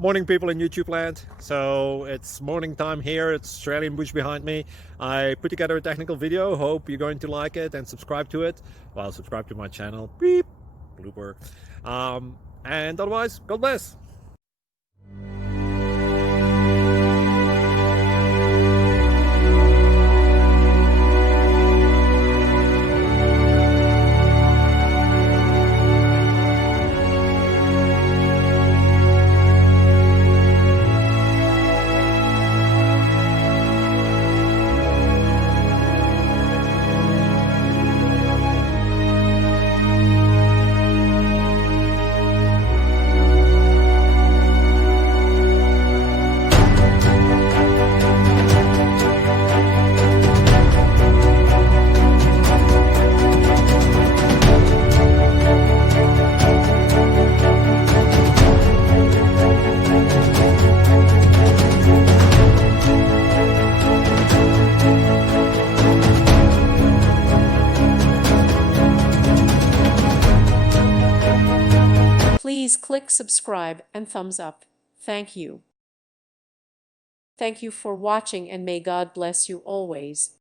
Morning, people in YouTube land. So it's morning time here. It's Australian bush behind me. I put together a technical video. Hope you're going to like it and subscribe to it. Well, subscribe to my channel. Beep. Blooper. And otherwise, God bless. Please click subscribe and thumbs up. Thank you. Thank you for watching, and may God bless you always.